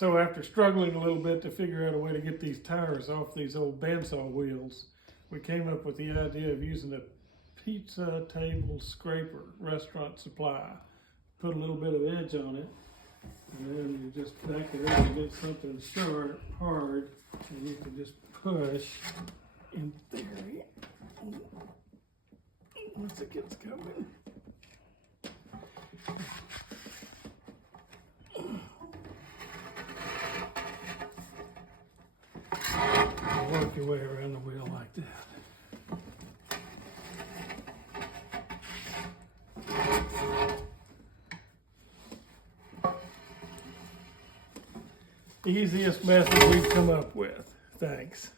So after struggling a little bit to figure out a way to get these tires off these old bandsaw wheels, we came up with the idea of using a pizza table scraper, restaurant supply. Put a little bit of edge on it, and then you just back it up against something sharp, hard, and you can just push in theory. Once it gets going. Work your way around the wheel like that. Easiest method we've come up with. Thanks.